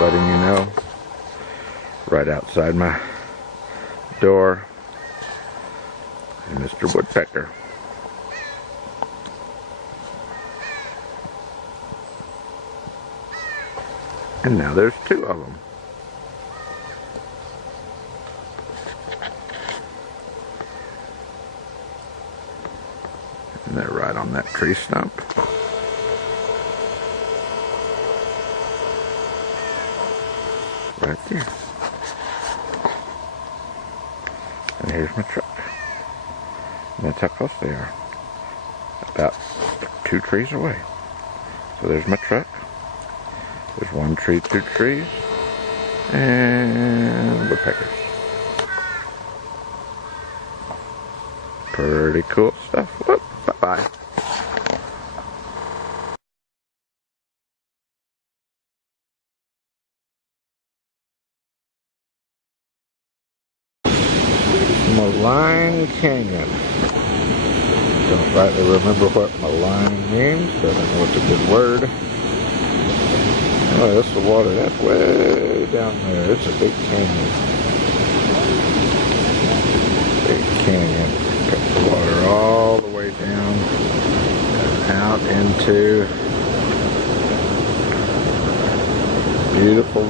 letting you know. Right outside my door, and Mr. Woodpecker. And now there's two of them. And they're right on that tree stump. Right there. And here's my truck. And that's how close they are. About 2 trees away. So there's my truck. There's 1 tree, 2 trees. And woodpeckers. Pretty cool stuff. Whoop, bye-bye. Malign Canyon. Don't rightly remember what malign means, but I know it's a good word. Oh, that's the water. That's way down there. It's a big canyon. Big canyon. Got the water all the way down and out into beautiful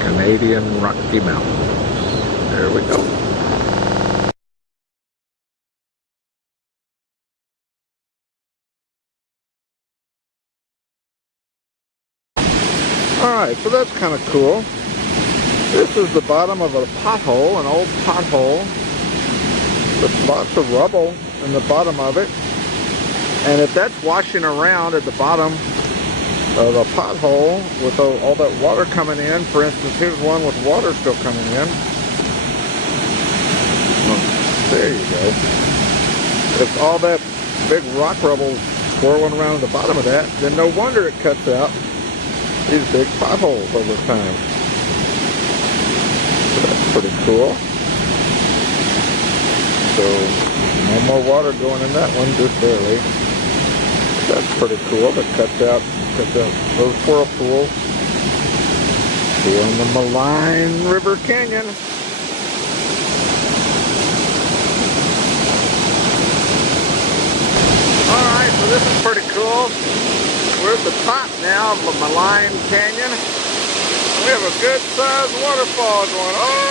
Canadian Rocky Mountains. There we go. Alright, so that's kind of cool. This is the bottom of a pothole, an old pothole with lots of rubble in the bottom of it. And if that's washing around at the bottom of the pothole with all that water coming in, for instance, here's one with water still coming in. There you go. If all that big rock rubble swirling around at the bottom of that, then no wonder it cuts out these big potholes over time. So that's pretty cool. So no more water going in that one, just barely. That's pretty cool. That cuts out those whirlpools here in the Malign River Canyon. Alright, so this is pretty cool. We're at the top now of the Malign Canyon. We have a good sized waterfall going all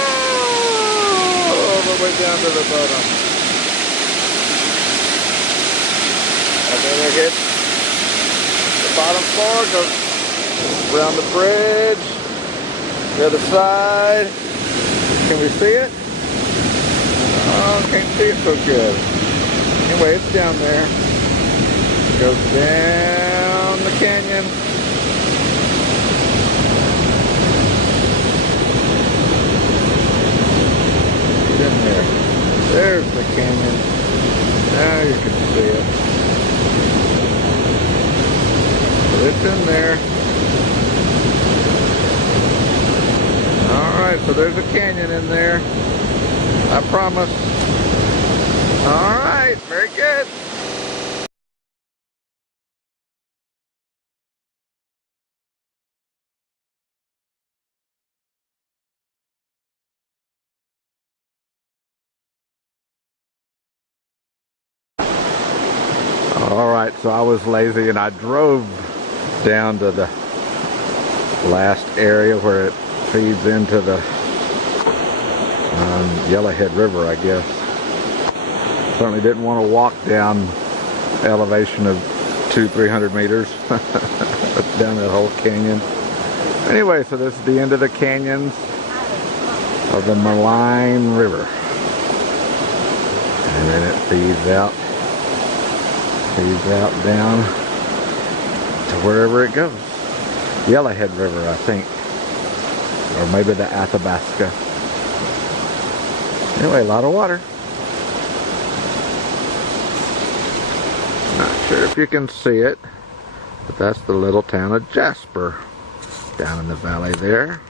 the way down to the bottom. And then it hits the bottom floor, goes around the bridge, the other side. Can we see it? Oh, can't see it so good. Anyway, it's down there. It goes down the canyon. Get in there. There's the canyon. Now you can see it. So it's in there. Alright, so there's a canyon in there. I promise. Alright, very good. Alright, so I was lazy and I drove down to the last area where it feeds into the Yellowhead River, I guess. Certainly didn't want to walk down elevation of 200-300 meters down that whole canyon. Anyway, so this is the end of the canyons of the Malign River. And then it feeds out down to wherever it goes. Yellowhead River, I think. Or maybe the Athabasca. Anyway, a lot of water. Not sure if you can see it, but that's the little town of Jasper down in the valley there.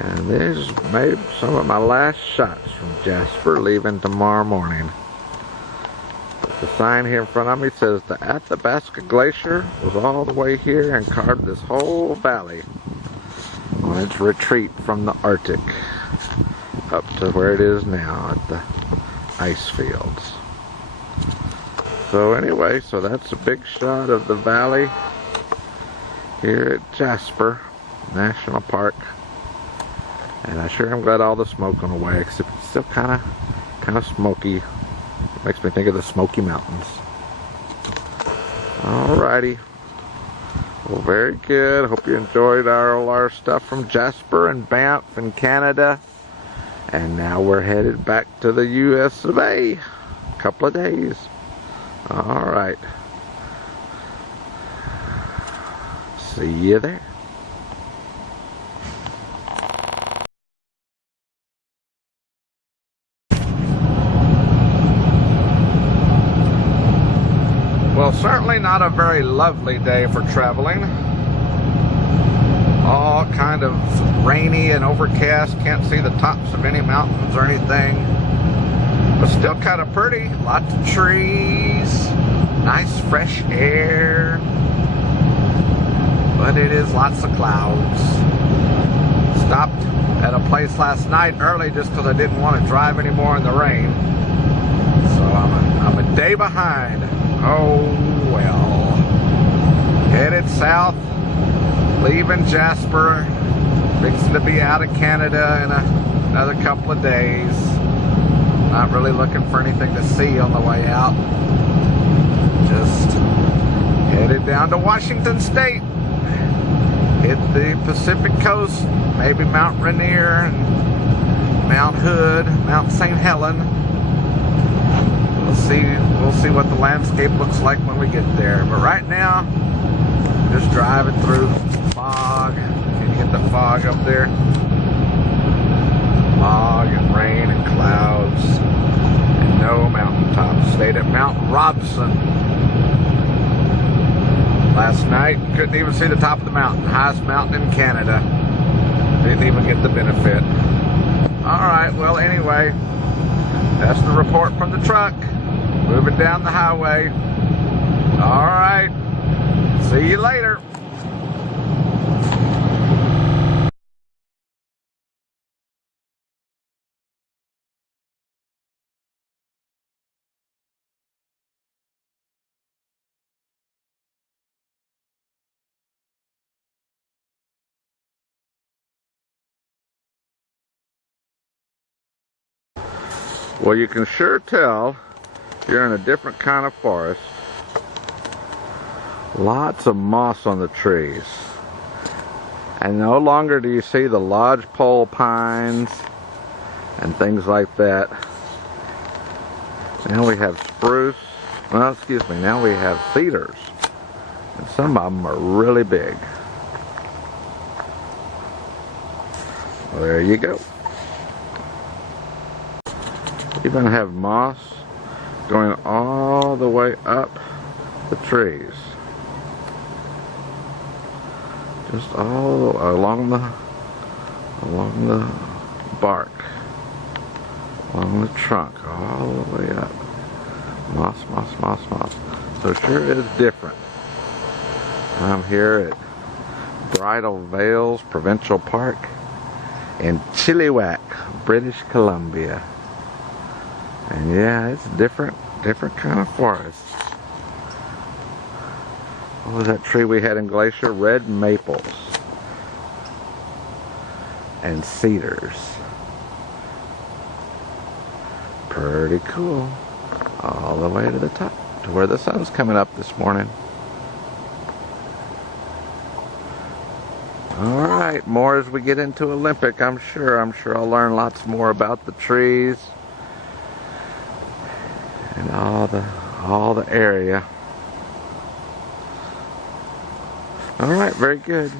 And these may be some of my last shots from Jasper leaving tomorrow morning. But The sign here in front of me says the Athabasca Glacier was all the way here and carved this whole valley on its retreat from the Arctic up to where it is now at the ice fields. So anyway, so that's a big shot of the valley here at Jasper National Park. And I sure am glad all the smoke went away, except it's still kind of smoky. Makes me think of the Smoky Mountains. Alrighty. Well, very good. Hope you enjoyed all our stuff from Jasper and Banff in Canada. And now we're headed back to the US of A. A couple of days. Alright. See you there. Well, certainly not a very lovely day for traveling. All kind of rainy and overcast. Can't see the tops of any mountains or anything. But still kind of pretty. Lots of trees. Nice fresh air. But it is lots of clouds. Stopped at a place last night early just because I didn't want to drive anymore in the rain. So I'm a day behind. Oh well. Headed south, leaving Jasper, fixing to be out of Canada in another couple of days. Not really looking for anything to see on the way out. Just headed down to Washington State. Hit the Pacific Coast, maybe Mount Rainier, and Mount Hood, Mount St. Helen. We'll see what the landscape looks like when we get there. But right now, just driving through fog. Can you get the fog up there? Fog and rain and clouds and no mountaintops. Stayed at Mount Robson last night. Couldn't even see the top of the mountain. Highest mountain in Canada. Didn't even get the benefit. Alright, well anyway, that's the report from the truck. Moving down the highway. Alright. See you later. Well, you can sure tell you're in a different kind of forest. Lots of moss on the trees. And no longer do you see the lodgepole pines and things like that. Now we have spruce. Well, excuse me, now we have cedars. And some of them are really big. Well, there you go. Even have moss going all the way up the trees. Just all along the bark, along the trunk, all the way up. Moss, moss, moss, moss. So it sure is different. I'm here at Bridal Veils Provincial Park in Chilliwack, British Columbia. And yeah, it's different kind of forest. What was that tree we had in Glacier? Red maples and cedars. Pretty cool. All the way to the top, to where the sun's coming up this morning. Alright, more as we get into Olympic, I'm sure I'll learn lots more about the trees and all the area. Alright, very good.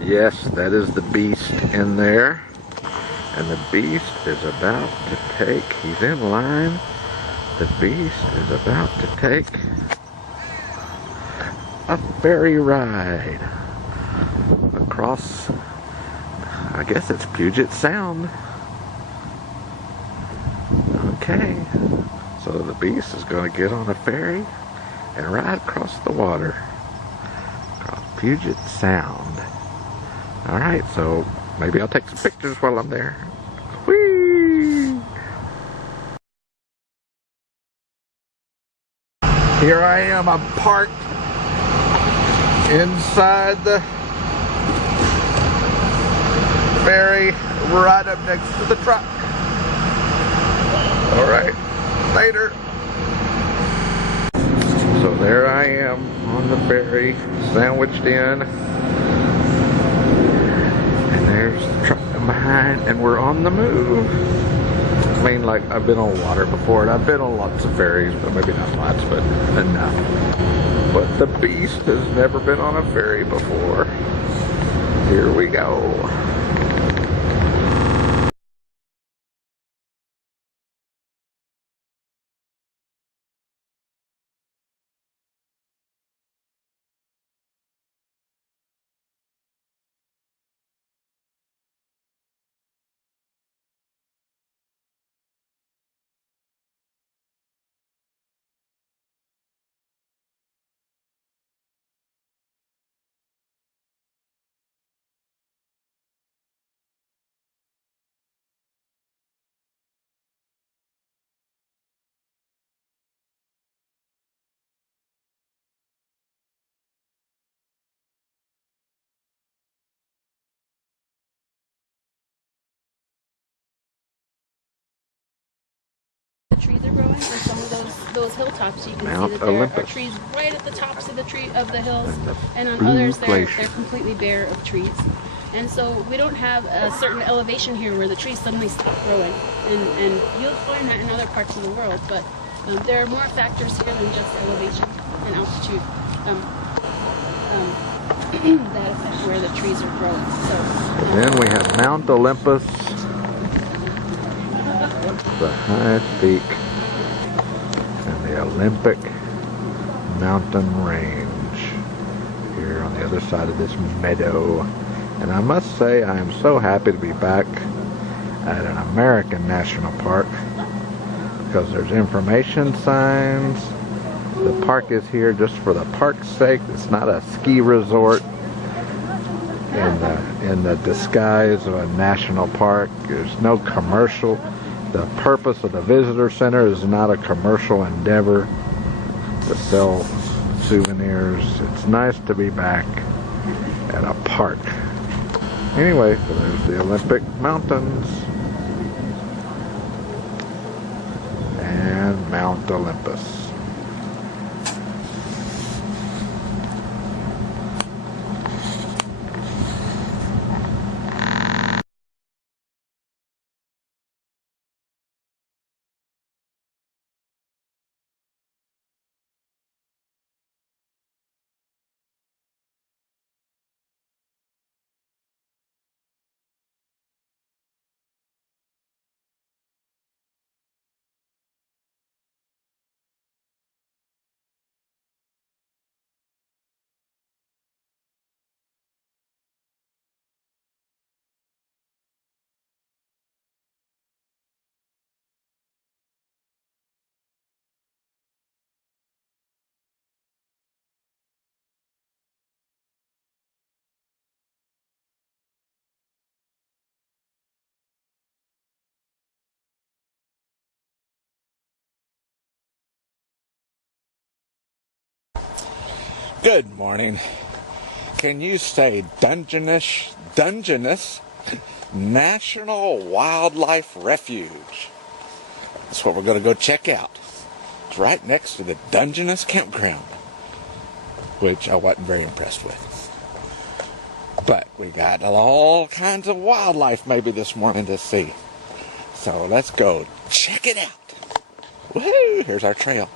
Yes, that is the beast in there. And the beast is about to take, he's in line. The beast is about to take a ferry ride across, I guess it's Puget Sound. Okay, so the beast is going to get on a ferry and ride across the water, across Puget Sound. Alright, so maybe I'll take some pictures while I'm there. Whee! Here I am, I'm parked inside the ferry right up next to the truck. Alright, later. So there I am on the ferry, sandwiched in. And there's the truck behind, and we're on the move. I mean, like, I've been on water before, and I've been on lots of ferries, but maybe not lots, but enough. But the beast has never been on a ferry before. Here we go. Trees are growing on some of those hilltops. You can Mount see that there Olympus. are trees right at the tops of the hills, and on Blue others they're Glacier. completely bare of trees. And so we don't have a certain elevation here where the trees suddenly stop growing, and you'll find that in other parts of the world. But there are more factors here than just elevation and altitude that affect where the trees are growing. So Then we have Mount Olympus, the highest peak, and the Olympic mountain range here on the other side of this meadow. And I must say, I am so happy to be back at an American national park because there's information signs. The park is here just for the park's sake. It's not a ski resort in the disguise of a national park. There's no commercial. The purpose of the visitor center is not a commercial endeavor to sell souvenirs. It's nice to be back at a park. Anyway, so there's the Olympic Mountains and Mount Olympus. Good morning. Can you say Dungeness National Wildlife Refuge? That's what we're going to go check out. It's right next to the Dungeness Campground, which I wasn't very impressed with. But we got all kinds of wildlife maybe this morning to see. So let's go check it out. Woohoo! Here's our trail.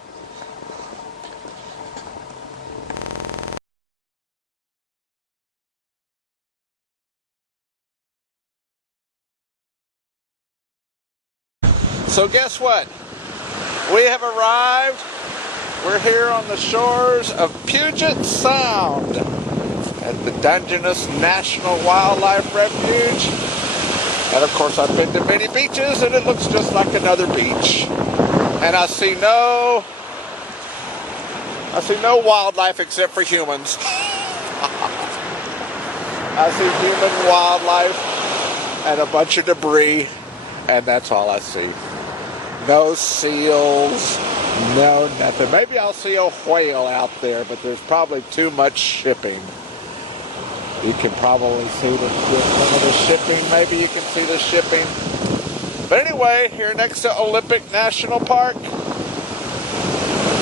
So guess what? We have arrived. We're here on the shores of Puget Sound at the Dungeness National Wildlife Refuge. And of course I've been to many beaches and it looks just like another beach. And I see no wildlife except for humans. I see human wildlife and a bunch of debris, and that's all I see. No seals, no nothing. Maybe I'll see a whale out there, but there's probably too much shipping. You can probably see some of the shipping. Maybe you can see the shipping. But anyway, here next to Olympic National Park,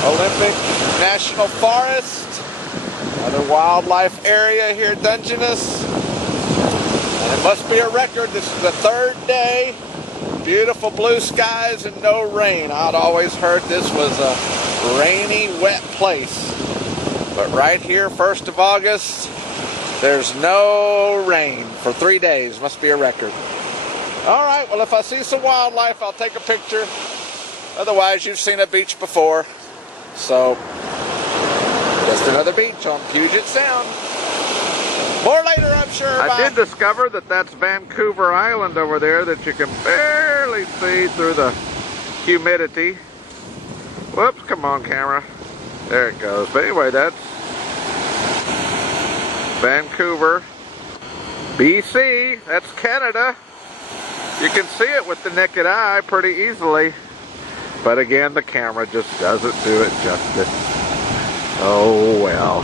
Olympic National Forest, another wildlife area here at Dungeness. And it must be a record. This is the third day. Beautiful blue skies and no rain. I'd always heard this was a rainy, wet place. But right here, 1st of August, there's no rain for 3 days. Must be a record. All right, well, if I see some wildlife, I'll take a picture. Otherwise, you've seen a beach before. So, just another beach on Puget Sound. More later, I'm sure. I did discover that that's Vancouver Island over there that you can barely see through the humidity. Whoops, come on, camera. There it goes. But anyway, that's Vancouver, BC. That's Canada. You can see it with the naked eye pretty easily. But again, the camera just doesn't do it justice. Oh well.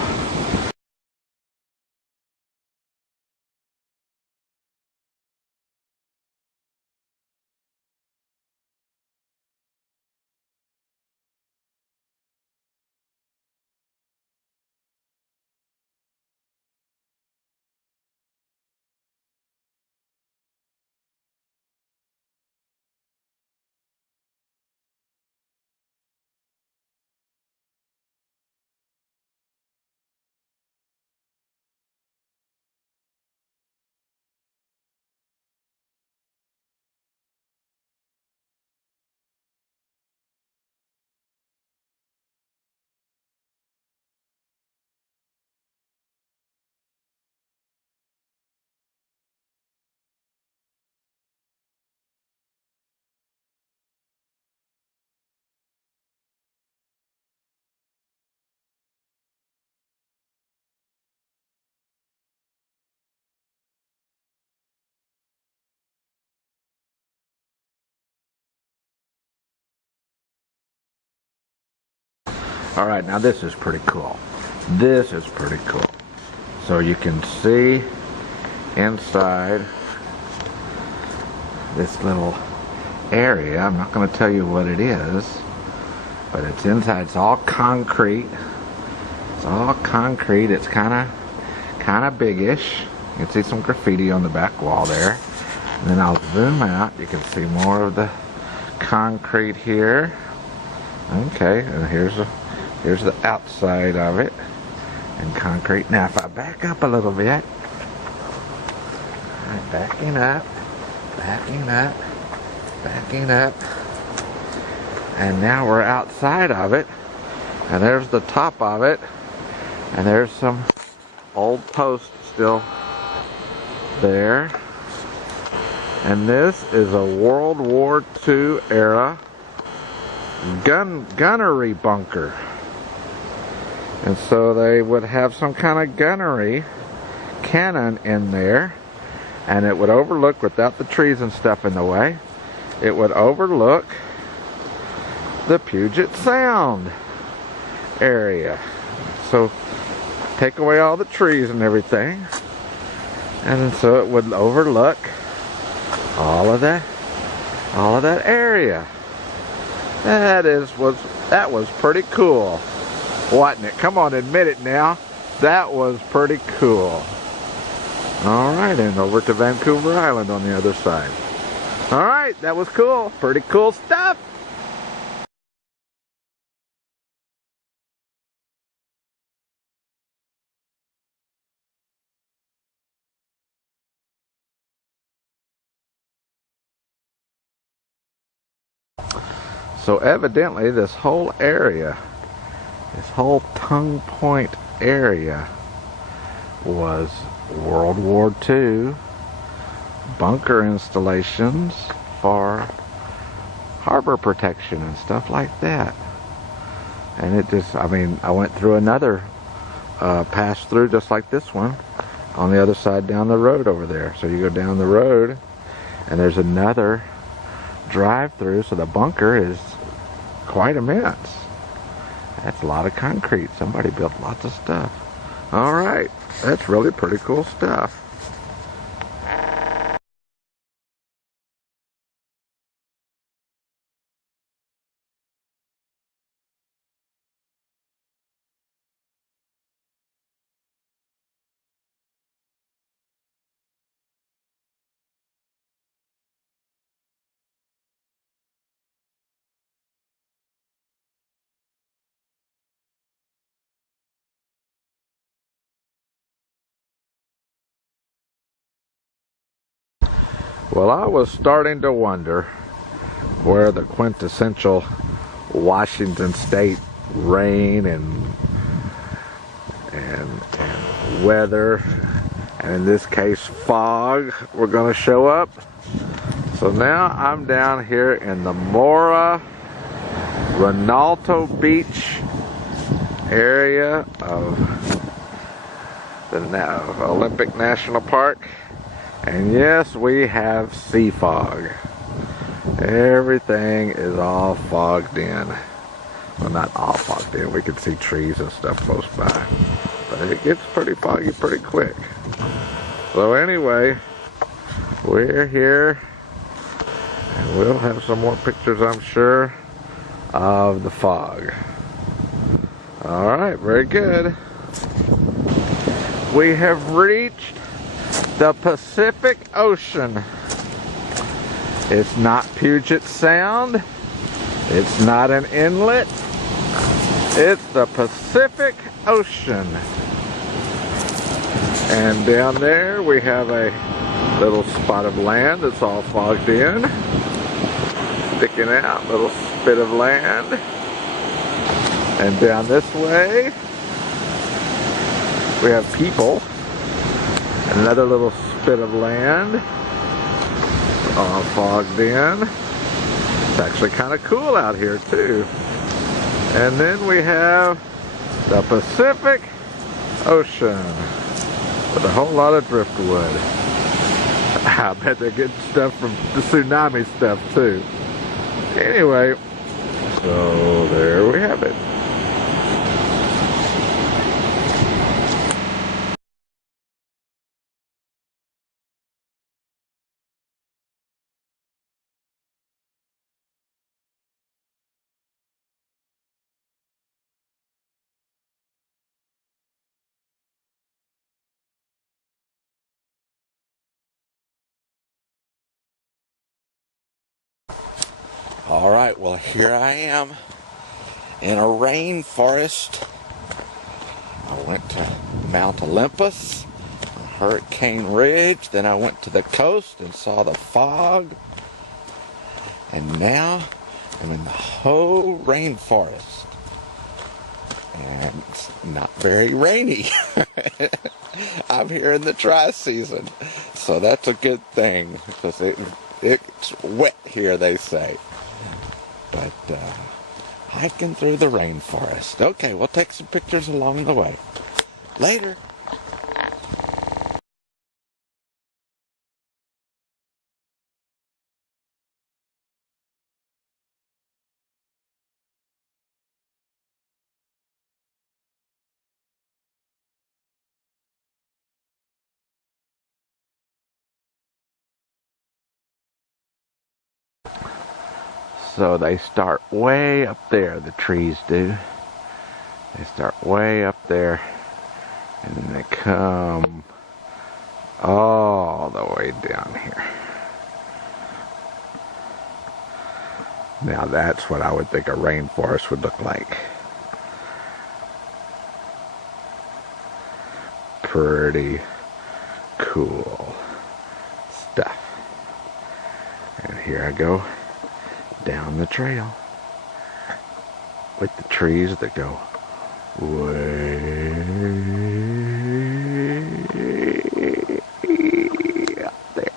All right, now this is pretty cool. This is pretty cool. So you can see inside this little area. I'm not going to tell you what it is, but it's inside. It's all concrete. It's all concrete. It's kind of biggish. You can see some graffiti on the back wall there. And then I'll zoom out. You can see more of the concrete here. Okay, and here's the outside of it in concrete. Now if I back up a little bit, backing up, and now we're outside of it, and there's the top of it, and there's some old posts still there, and this is a World War II era gunnery bunker. And so they would have some kind of gunnery cannon in there, and it would overlook, without the trees and stuff in the way, it would overlook the Puget Sound area. So take away all the trees and everything, and so it would overlook all of that area. That was pretty cool, wasn't it? Come on, admit it now. That was pretty cool. Alright, and over to Vancouver Island on the other side. Alright, that was cool. Pretty cool stuff. So evidently this whole area, this whole Tongue Point area was World War II bunker installations for harbor protection and stuff like that. And it just, I mean, I went through another pass through just like this one on the other side down the road over there. So you go down the road and there's another drive through, so the bunker is quite immense. That's a lot of concrete. Somebody built lots of stuff. All right, that's really pretty cool stuff. Well, I was starting to wonder where the quintessential Washington State rain and weather, and in this case fog, were going to show up. So now I'm down here in the Mora Ronaldo Beach area of the Olympic National Park. And yes, we have sea fog. Everything is all fogged in. Well, not all fogged in. We can see trees and stuff close by. But it gets pretty foggy pretty quick. So anyway, we're here. And we'll have some more pictures, I'm sure, of the fog. Alright, very good. We have reached the Pacific Ocean. It's not Puget Sound. It's not an inlet. It's the Pacific Ocean. And down there we have a little spot of land that's all fogged in. Sticking out, little spit of land. And down this way we have people. Another little spit of land, all fogged in. It's actually kind of cool out here too. And then we have the Pacific Ocean with a whole lot of driftwood. I bet they're getting stuff from the tsunami stuff too. Anyway, so there we have it. All right, well, here I am in a rainforest. I went to Mount Olympus, Hurricane Ridge, then I went to the coast and saw the fog. And now I'm in the whole rainforest. And it's not very rainy. I'm here in the dry season. So that's a good thing, because it's wet here, they say. But hiking through the rainforest. Okay, we'll take some pictures along the way. Later. So they start way up there, the trees do. They start way up there, and then they come all the way down here. Now that's what I would think a rainforest would look like. Pretty cool stuff. And here I go down the trail. like the trees that go way up there.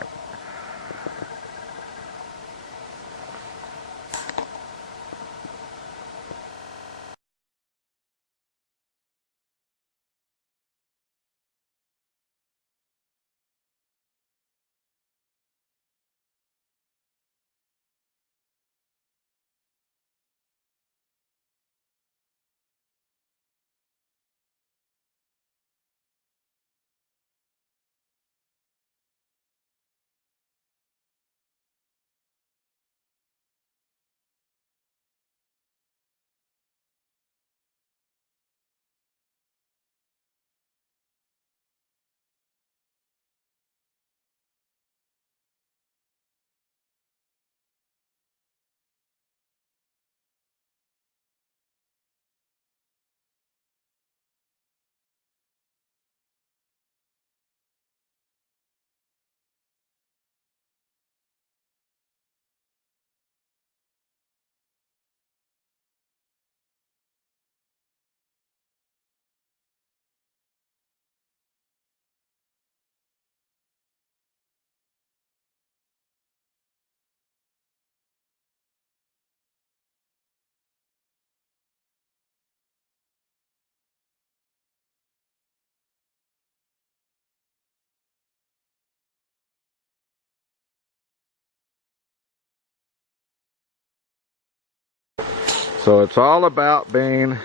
So it's all about being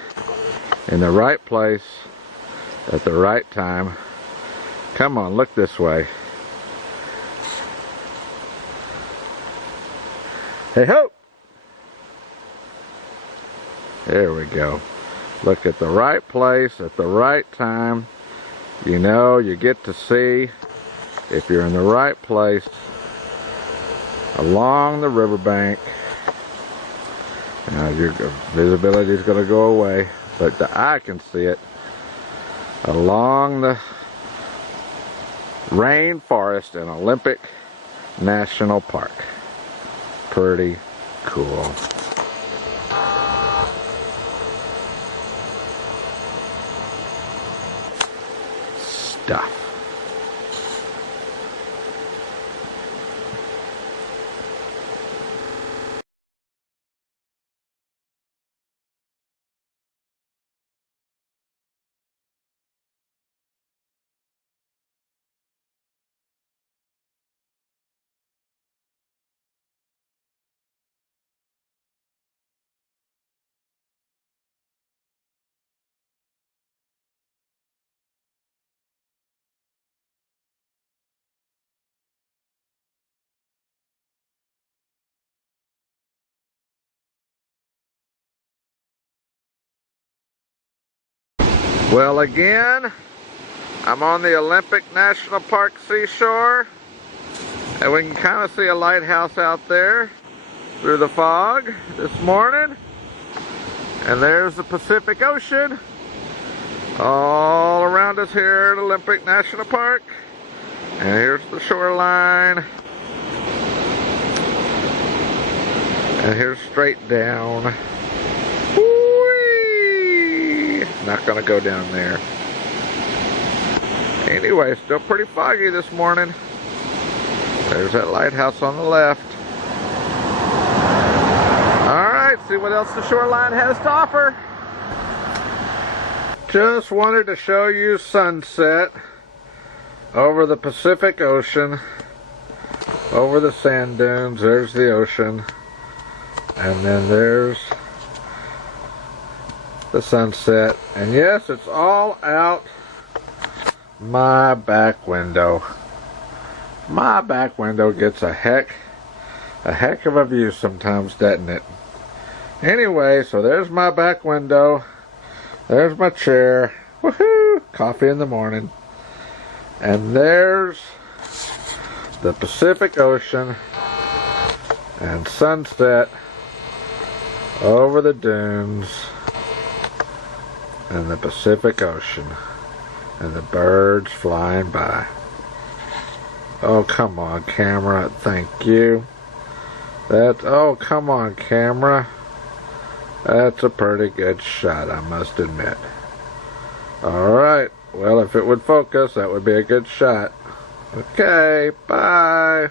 in the right place at the right time. Come on, look this way. Hey ho! There we go. Look at the right place at the right time. You know, you get to see if you're in the right place along the riverbank. Now your visibility is going to go away, but the eye can see it along the rainforest in Olympic National Park. Pretty cool. Stuff. Well, again, I'm on the Olympic National Park seashore, and we can kind of see a lighthouse out there through the fog this morning. And there's the Pacific Ocean all around us here at Olympic National Park. And here's the shoreline. And here's straight down. Not gonna go down there. Anyway, still pretty foggy this morning. There's that lighthouse on the left. Alright, see what else the shoreline has to offer. Just wanted to show you sunset over the Pacific Ocean, over the sand dunes. There's the ocean, and then there's the sunset. And yes, it's all out my back window. My back window gets a heck of a view sometimes, doesn't it? Anyway, so there's my back window. There's my chair. Woohoo! Coffee in the morning. And there's the Pacific Ocean and sunset over the dunes and the Pacific Ocean and the birds flying by. Oh, come on, camera. Thank you. Oh, come on, camera. That's a pretty good shot, I must admit. Alright, well, if it would focus, that would be a good shot. Okay, bye.